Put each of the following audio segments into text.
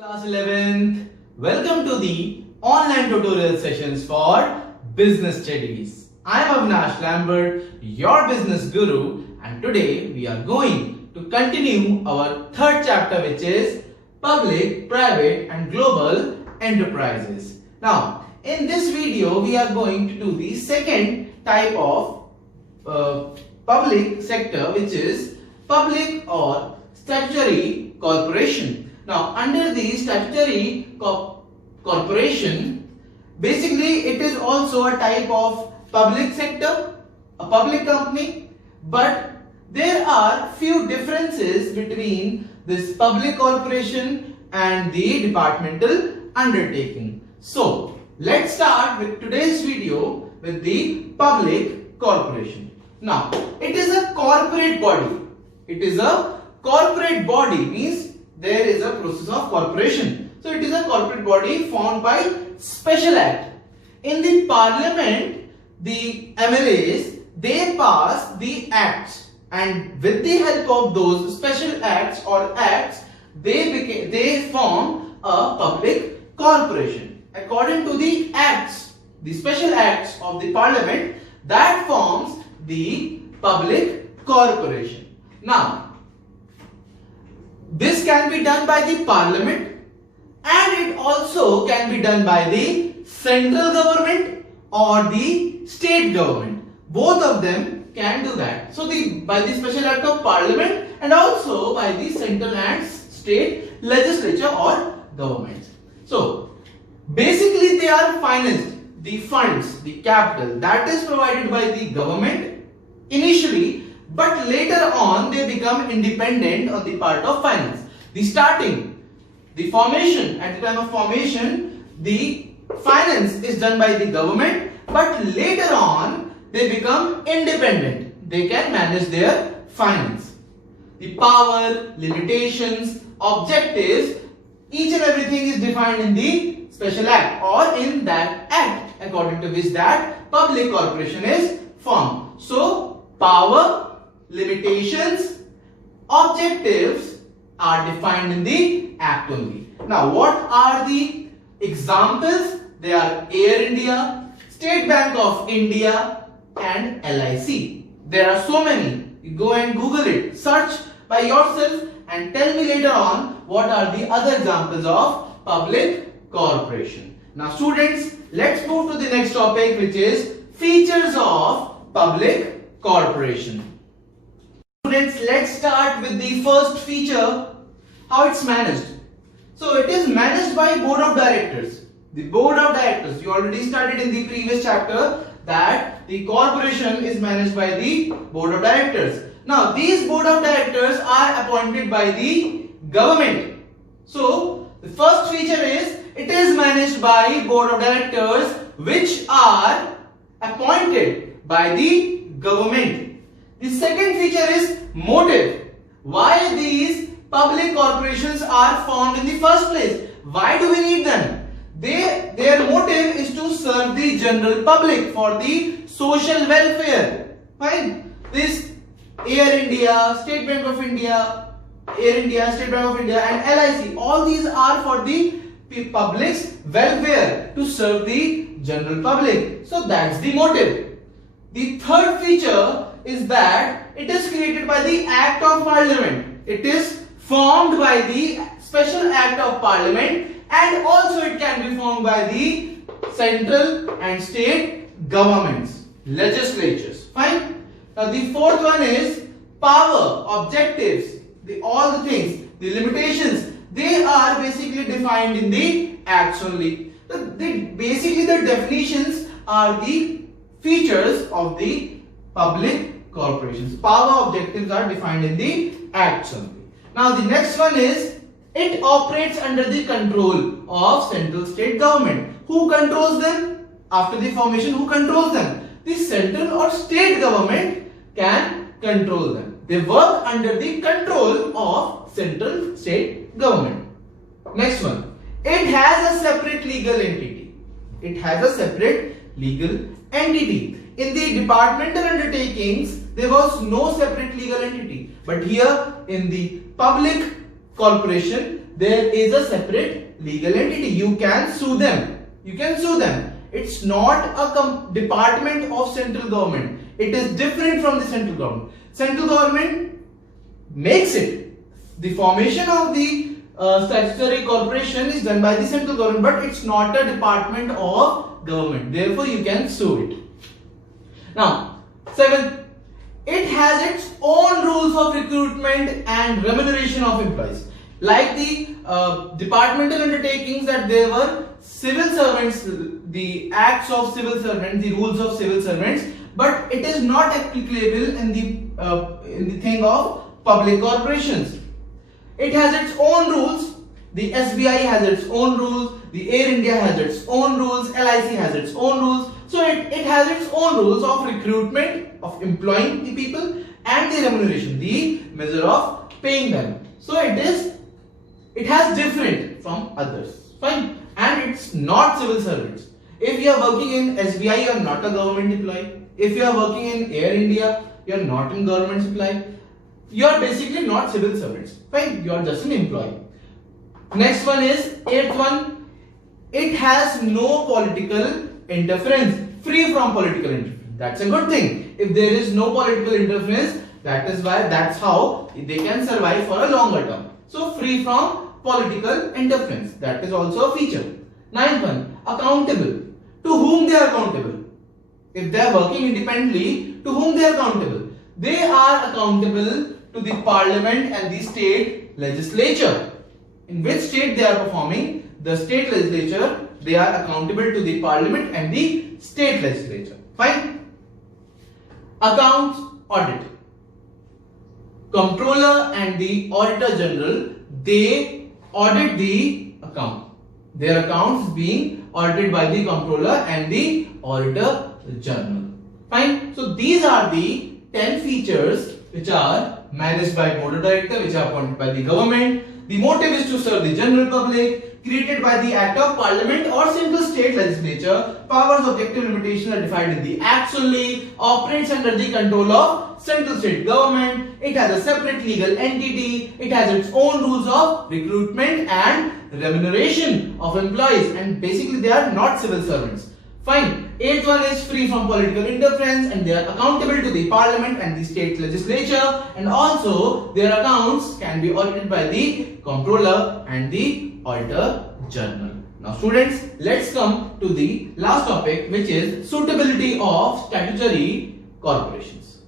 Class 11th, welcome to the online tutorial sessions for business studies. I am Avinash Lambert, your business guru, and today we are going to continue our third chapter, which is public, private and global enterprises. Now, in this video, we are going to do the second type of public sector, which is public or statutory corporation. Now, under the statutory corporation, basically it is also a type of public sector, a public company, but there are few differences between this public corporation and the departmental undertaking. So, let's start with today's video with the public corporation. Now, it is a corporate body. It is a corporate body, means there is a process of corporation. So it is a corporate body formed by special act. In the parliament, the MLAs, they pass the acts, and with the help of those special acts or acts, they form a public corporation. According to the acts, the special acts of the parliament, that forms the public corporation. Now, this can be done by the parliament and it also can be done by the central government or the state government. Both of them can do that. So by the special act of parliament and also by the central and state legislature or governments. So basically they are financed. The funds, the capital, that is provided by the government initially, but later on they become independent on the part of finance. The formation, at the time of formation, the finance is done by the government, but later on they become independent. They can manage their finance. The power, limitations, objectives, each and everything is defined in the special act or in that act according to which that public corporation is formed. So, power, limitations, objectives are defined in the act only. Now, what are the examples? They are Air India, State Bank of India and LIC. There are so many. You go and Google it, search by yourself and tell me later on what are the other examples of public corporation. Now students, let's move to the next topic, which is features of public corporation. Students, let's start with the first feature, how it's managed. So it is managed by board of directors. The board of directors, you already studied in the previous chapter that the corporation is managed by the board of directors. Now these board of directors are appointed by the government. So the first feature is it is managed by board of directors which are appointed by the government. The second feature is motive. Why these public corporations are formed in the first place? Why do we need them? Their motive is to serve the general public for the social welfare. Fine. This Air India, State Bank of India, State Bank of India and LIC, all these are for the public's welfare, to serve the general public. So that's the motive. The third feature is that it is created by the Act of Parliament. It is formed by the Special Act of Parliament and also it can be formed by the central and state governments, legislatures. Fine. Now the fourth one is power, objectives, all the things, the limitations, they are basically defined in the acts only. Basically the definitions are the features of the public corporations. Power, objectives are defined in the acts only. Now the next one is it operates under the control of central state government. Who controls them? After the formation, who controls them? The central or state government can control them. They work under the control of central state government. Next one. It has a separate legal entity. It has a separate legal entity. In the departmental undertakings, there was no separate legal entity. But here in the public corporation, there is a separate legal entity. You can sue them. You can sue them. It's not a department of central government. It is different from the central government. Central government makes it. The formation of the statutory corporation is done by the central government, but it's not a department of government. Therefore, you can sue it. Now, 7th, it has its own rules of recruitment and remuneration of employees. Like the departmental undertakings, that there were civil servants, the acts of civil servants, the rules of civil servants, but it is not applicable in the thing of public corporations. It has its own rules. The SBI has its own rules. The Air India has its own rules. LIC has its own rules. So it has its own rules of recruitment, of employing the people, and the remuneration, the measure of paying them. So it has different from others. Fine. And it's not civil servants. If you are working in SBI, you are not a government employee. If you are working in Air India, you are not in government employee. You are basically not civil servants. Fine. You are just an employee. Next one is 8th one. It has no political interference, free from political interference. That's a good thing. If there is no political interference, that's how they can survive for a longer term. So free from political interference. That is also a feature. 9th one, accountable. To whom they are accountable? If they are working independently, to whom they are accountable? They are accountable to the parliament and the state legislature. In which state they are performing? The state legislature. They are accountable to the parliament and the state legislature. Fine. Accounts audit. Comptroller and the auditor general, they audit the account. Their accounts being audited by the comptroller and the auditor general. Fine. So these are the 10 features which are managed by board of director, which are appointed by the government. The motive is to serve the general public, created by the act of parliament or simple state legislature. Powers, objective, limitation are defined in the acts only. Operates under the control of central state government. It has a separate legal entity. It has its own rules of recruitment and remuneration of employees, and basically they are not civil servants. Fine. 8th one is free from political interference, and they are accountable to the parliament and the state legislature, and also their accounts can be audited by the comptroller and the auditor general. Now students, let's come to the last topic, which is suitability of statutory corporations.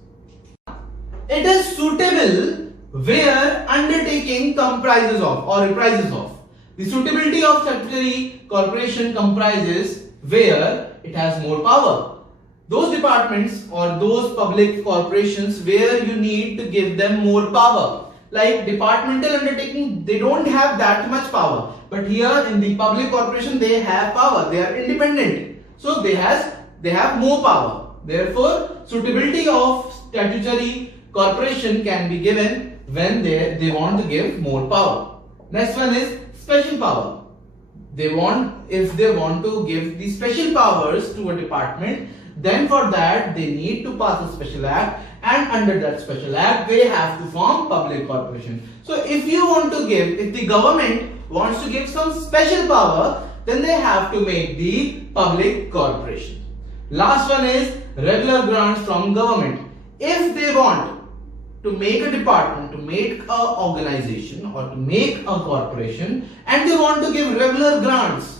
It is suitable where undertaking comprises of or reprises of. The suitability of statutory corporation comprises where it has more power. Those departments or those public corporations where you need to give them more power. Like departmental undertaking, they don't have that much power. But here in the public corporation, they have power. They are independent. So they have more power. Therefore, suitability of statutory corporation can be given when they want to give more power. Next one is special power. If they want to give the special powers to a department, then for that they need to pass a special act, and under that special act they have to form public corporation. So if the government wants to give some special power, then they have to make the public corporation. Last one is regular grants from government. If they want to make a department, to make an organization or to make a corporation, and they want to give regular grants,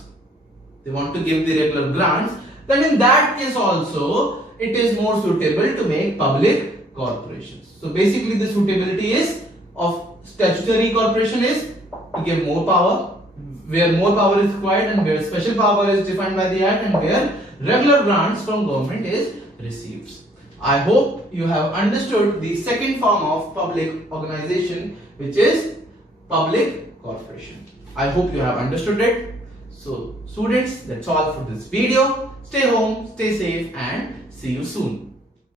then in that case also it is more suitable to make public corporations. So basically the suitability is of statutory corporation is to give more power, where more power is required, and where special power is defined by the act, and where regular grants from government is received. I hope you have understood the second form of public organization, which is public corporation. I hope you have understood it. So students, that's all for this video. Stay home, stay safe, and see you soon.